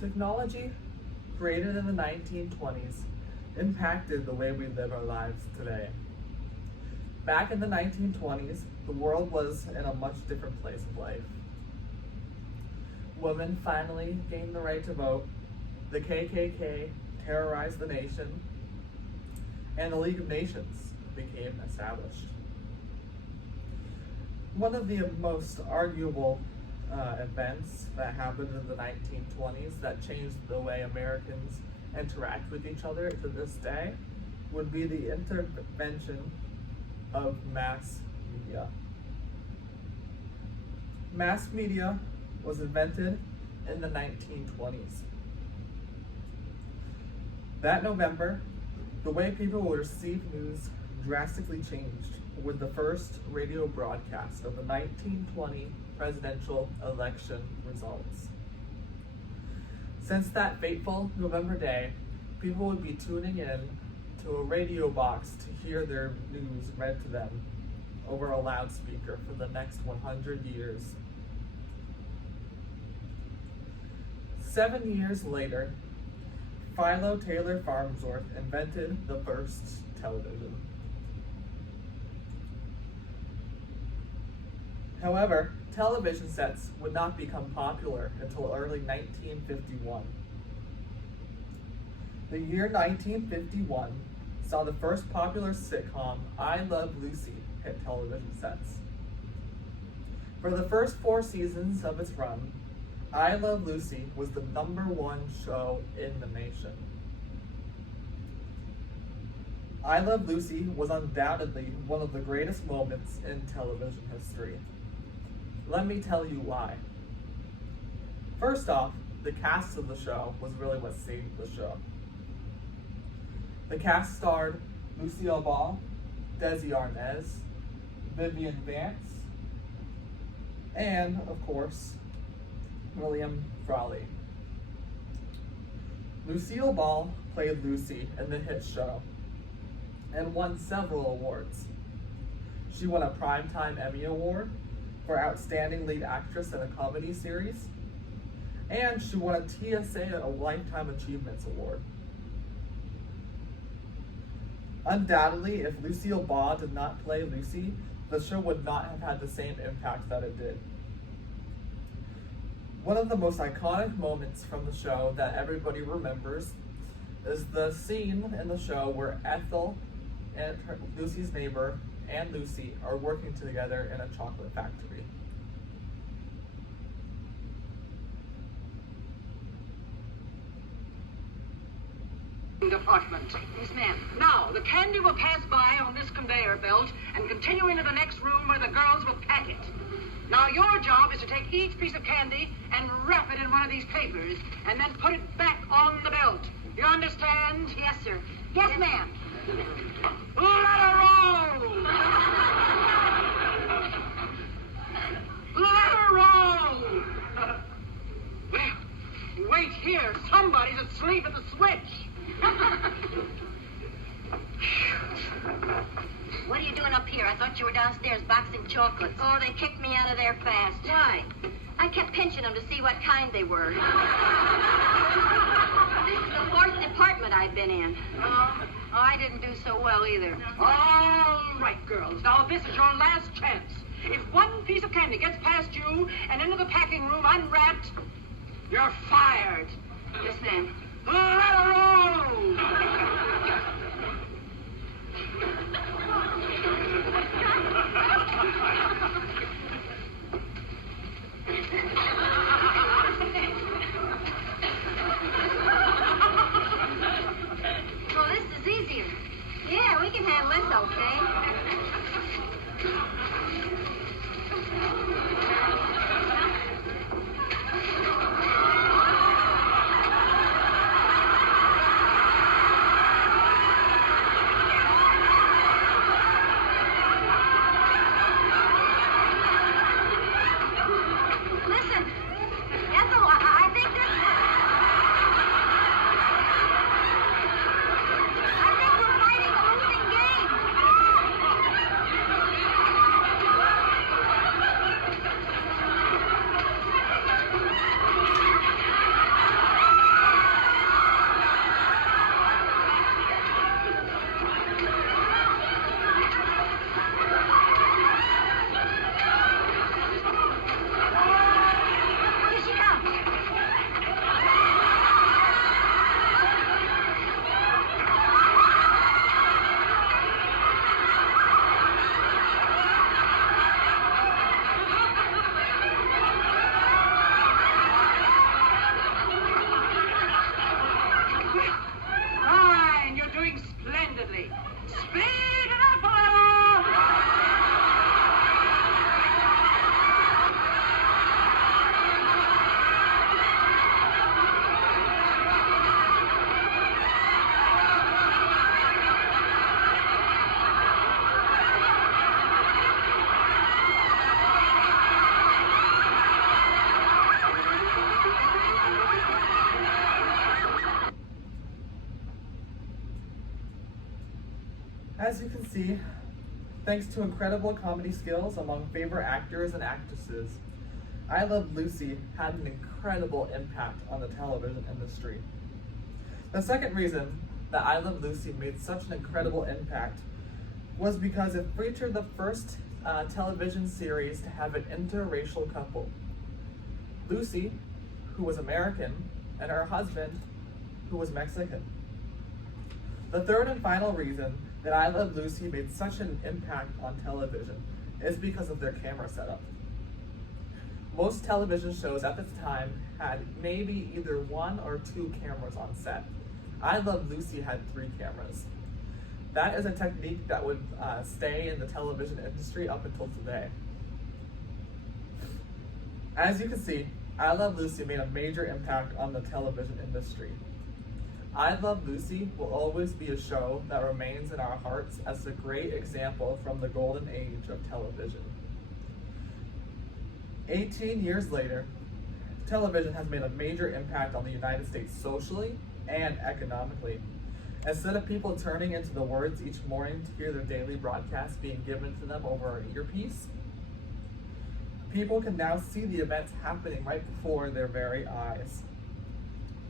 Technology, created in the 1920s, impacted the way we live our lives today. Back in the 1920s, the world was in a much different place of life. Women finally gained the right to vote, the KKK terrorized the nation, and the League of Nations became established. One of the most arguable events that happened in the 1920s that changed the way Americans interact with each other to this day would be the intervention of mass media. Mass media was invented in the 1920s. That November, the way people would receive news drastically changed with the first radio broadcast of the 1920 presidential election results. Since that fateful November day, people would be tuning in to a radio box to hear their news read to them over a loudspeaker for the next 100 years. 7 years later, Philo Taylor Farnsworth invented the first television. However, television sets would not become popular until early 1951. The year 1951 saw the first popular sitcom, I Love Lucy, hit television sets. For the first 4 seasons of its run, I Love Lucy was the #1 show in the nation. I Love Lucy was undoubtedly one of the greatest moments in television history. Let me tell you why. First off, the cast of the show was really what saved the show. The cast starred Lucille Ball, Desi Arnaz, Vivian Vance, and, of course, William Frawley. Lucille Ball played Lucy in the hit show and won several awards. She won a Primetime Emmy Award for Outstanding Lead Actress in a Comedy Series, and she won a TSA, a Lifetime Achievements Award. Undoubtedly, if Lucille Ball did not play Lucy, the show would not have had the same impact that it did. One of the most iconic moments from the show that everybody remembers is the scene in the show where Ethel and Lucy's neighbor and Lucy are working together in a chocolate factory. Department. Yes, ma'am. Now, the candy will pass by on this conveyor belt and continue into the next room where the girls will pack it. Now, your job is to take each piece of candy and wrap it in one of these papers and then put it back on the belt. You understand? Yes, sir. Yes, ma'am. Let her roll! Let her roll! Well, wait here. Somebody's asleep at the switch. What are you doing up here? I thought you were downstairs boxing chocolates. Oh, they kicked me out of there fast. Why? I kept pinching them to see what kind they were. This is the 4th department I've been in. Oh, I didn't do so well either. All right, girls. Now, this is your last chance. If one piece of candy gets past you and into the packing room unwrapped, you're fired. Yes, ma'am. Let her roll! Well, this is easier. Yeah, we can handle this okay. As you can see, thanks to incredible comedy skills among favorite actors and actresses, I Love Lucy had an incredible impact on the television industry. The second reason that I Love Lucy made such an incredible impact was because it featured the first television series to have an interracial couple. Lucy, who was American, and her husband, who was Mexican. The third and final reason that I Love Lucy made such an impact on television is because of their camera setup. Most television shows at the time had maybe either 1 or 2 cameras on set. I Love Lucy had 3 cameras. That is a technique that would stay in the television industry up until today. As you can see, I Love Lucy made a major impact on the television industry. I Love Lucy will always be a show that remains in our hearts as a great example from the golden age of television. 18 years later, television has made a major impact on the United States socially and economically. Instead of people turning into the words each morning to hear their daily broadcast being given to them over an earpiece, people can now see the events happening right before their very eyes.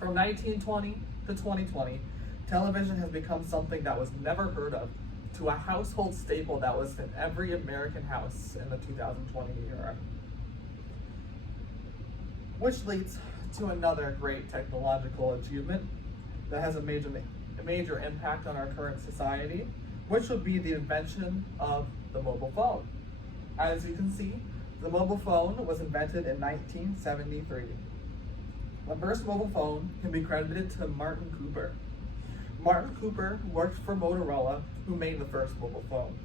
From 1920 to 2020, television has become something that was never heard of to a household staple that was in every American house in the 2020 era. Which leads to another great technological achievement that has a major impact on our current society, which would be the invention of the mobile phone. As you can see, the mobile phone was invented in 1973. The first mobile phone can be credited to Martin Cooper. Martin Cooper worked for Motorola, who made the first mobile phone.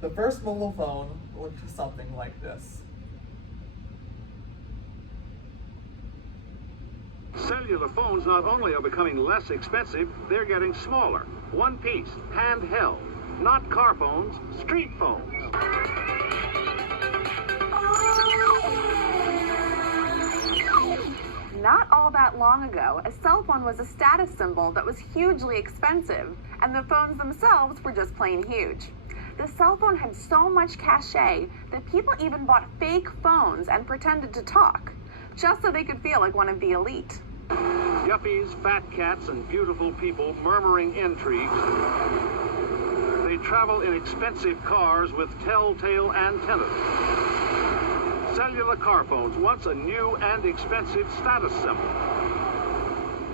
The first mobile phone looked something like this. Cellular phones not only are becoming less expensive, they're getting smaller. One piece, handheld. Not car phones, street phones. Not all that long ago, a cell phone was a status symbol that was hugely expensive, and the phones themselves were just plain huge. The cell phone had so much cachet that people even bought fake phones and pretended to talk, just so they could feel like one of the elite. Yuppies, fat cats, and beautiful people murmuring intrigues. They travel in expensive cars with telltale antennas. Cellular car phones, once a new and expensive status symbol.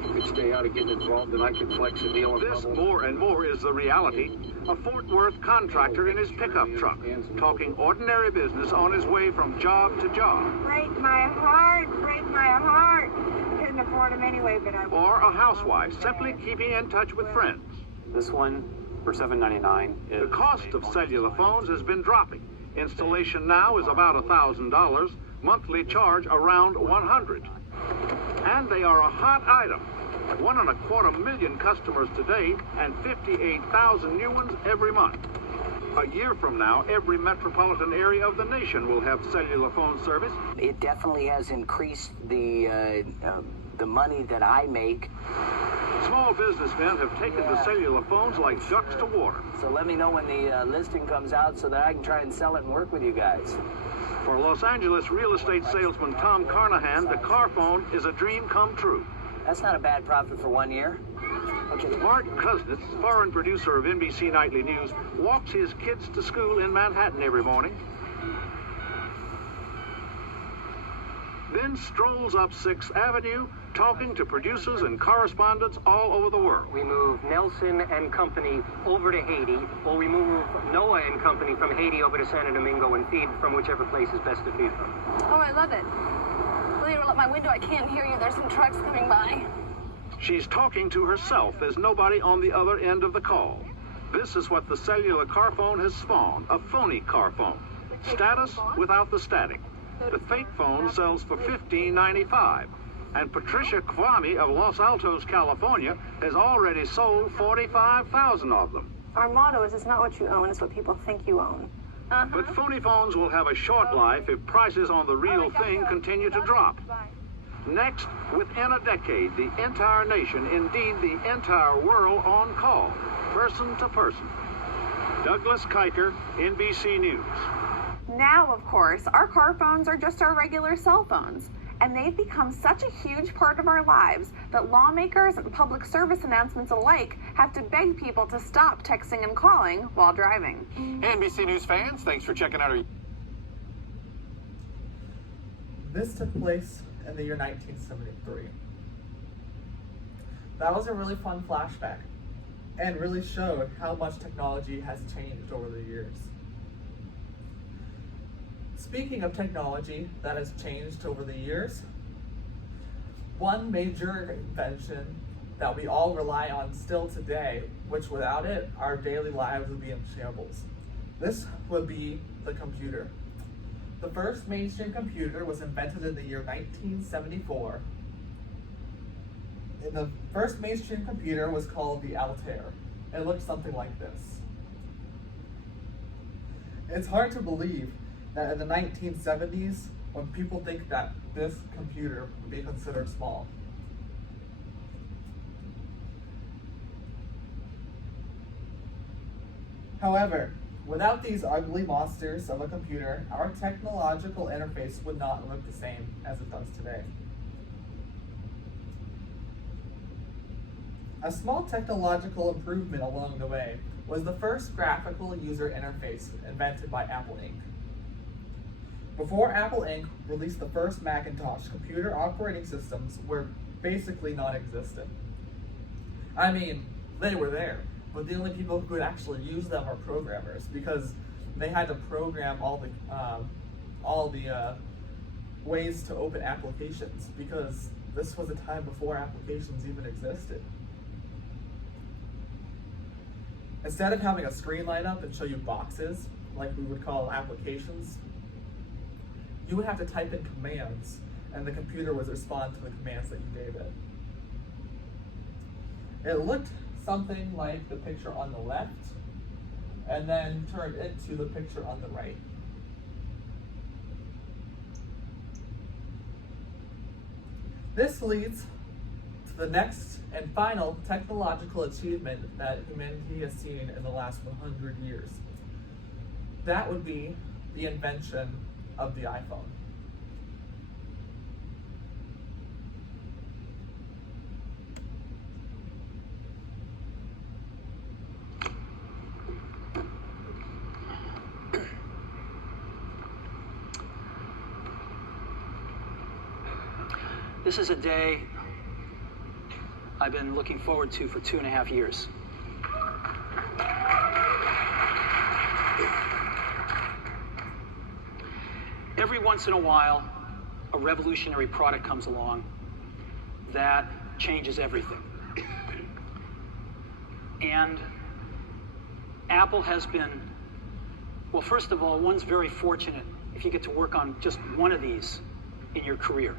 You could stay out of getting involved and I could flex a deal. This more and more is the reality. A Fort Worth contractor in his pickup truck, talking ordinary business on his way from job to job. Break my heart, break my heart. Couldn't afford them anyway, but I... Or a housewife simply keeping in touch with friends. This one for $7.99 is... The cost of cellular phones has been dropping. Installation now is about $1,000, monthly charge around $100. And they are a hot item. 1.25 million customers today and 58,000 new ones every month. A year from now, every metropolitan area of the nation will have cellular phone service. It definitely has increased the money that I make. Small businessmen have taken to cellular phones like ducks to water. So let me know when the listing comes out so that I can try and sell it and work with you guys. For Los Angeles real estate salesman Tom Carnahan, the car phone is a dream come true. That's not a bad profit for 1 year. Okay. Mark Kuznets, foreign producer of NBC Nightly News, walks his kids to school in Manhattan every morning. Then strolls up 6th Avenue, talking to producers and correspondents all over the world. We move Nelson and company over to Haiti, or we move Noah and company from Haiti over to Santo Domingo and feed from whichever place is best to feed from. Oh, I love it. Will you roll up my window? I can't hear you. There's some trucks coming by. She's talking to herself. There's nobody on the other end of the call. This is what the cellular car phone has spawned, a phony car phone. Status without the static. The fake phone sells for $15.95. And Patricia Kwame of Los Altos, California, has already sold 45,000 of them. Our motto is, it's not what you own, it's what people think you own. But phony phones will have a short life if prices on the real thing continue to drop. Next, within a decade, the entire nation, indeed the entire world, on call, person to person. Douglas Kiker, NBC News. Now, of course, our car phones are just our regular cell phones, and they've become such a huge part of our lives that lawmakers and public service announcements alike have to beg people to stop texting and calling while driving. NBC News fans, thanks for checking out our... This took place in the year 1973. That was a really fun flashback and really showed how much technology has changed over the years. Speaking of technology that has changed over the years, one major invention that we all rely on still today, which without it, our daily lives would be in shambles. This would be the computer. The first mainstream computer was invented in the year 1974. And the first mainstream computer was called the Altair. It looked something like this. It's hard to believe that in the 1970s, when people think that this computer would be considered small. However, without these ugly monsters of a computer, our technological interface would not look the same as it does today. A small technological improvement along the way was the first graphical user interface invented by Apple Inc. Before Apple Inc. released the first Macintosh, computer operating systems were basically non-existent. I mean, they were there, but the only people who could actually use them are programmers, because they had to program all the ways to open applications, because this was a time before applications even existed. Instead of having a screen light up and show you boxes, like we would call applications, you would have to type in commands, and the computer would respond to the commands that you gave it. It looked something like the picture on the left, and then turned into the picture on the right. This leads to the next and final technological achievement that humanity has seen in the last 100 years. That would be the invention of the iPhone. This is a day I've been looking forward to for 2.5 years. Every once in a while, a revolutionary product comes along that changes everything. And Apple has been, well, first of all, one's very fortunate if you get to work on just one of these in your career.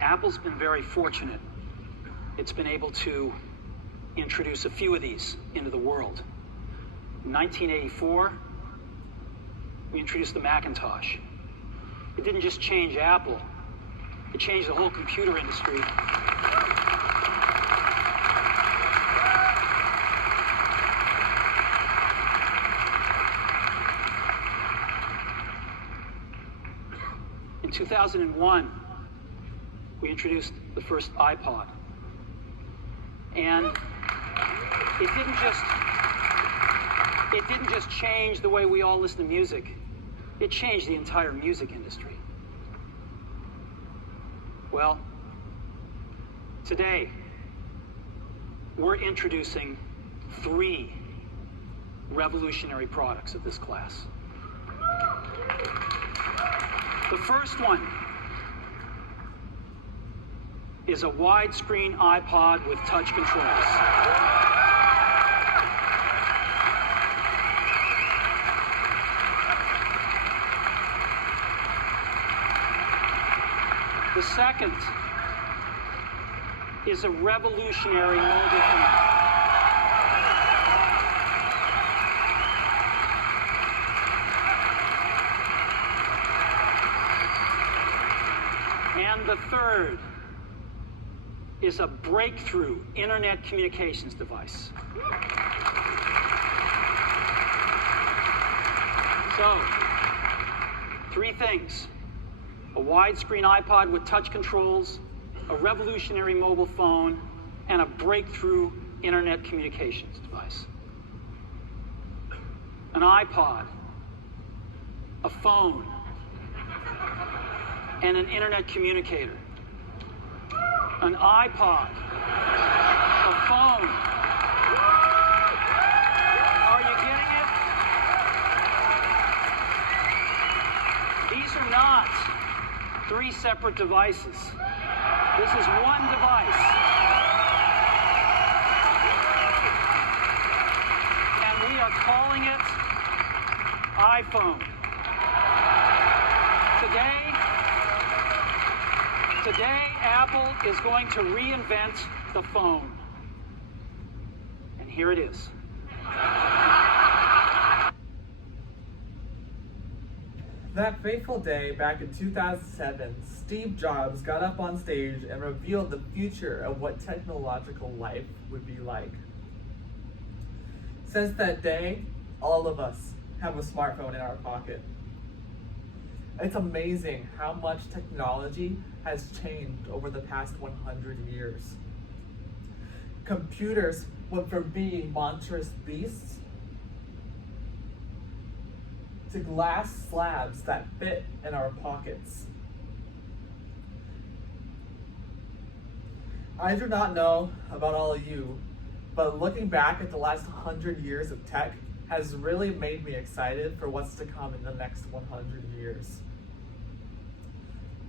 Apple's been very fortunate. It's been able to introduce a few of these into the world. In 1984, we introduced the Macintosh. It didn't just change Apple, it changed the whole computer industry. In 2001, we introduced the first iPod. And it didn't just change the way we all listen to music. It changed the entire music industry. Well, today, we're introducing 3 revolutionary products of this class. The first one is a widescreen iPod with touch controls. The second is a revolutionary mobile phone. And the third is a breakthrough internet communications device. So, 3 things: a widescreen iPod with touch controls, a revolutionary mobile phone, and a breakthrough internet communications device. An iPod, a phone, and an internet communicator. An iPod, a phone. Are you getting it? These are not 3 separate devices. This is one device. And we are calling it iPhone. Today, Apple is going to reinvent the phone. And here it is. That fateful day back in 2007, Steve Jobs got up on stage and revealed the future of what technological life would be like. Since that day, all of us have a smartphone in our pocket. It's amazing how much technology has changed over the past 100 years. Computers went from being monstrous beasts to glass slabs that fit in our pockets. I do not know about all of you, but looking back at the last 100 years of tech has really made me excited for what's to come in the next 100 years.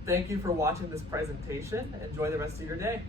Thank you for watching this presentation. Enjoy the rest of your day.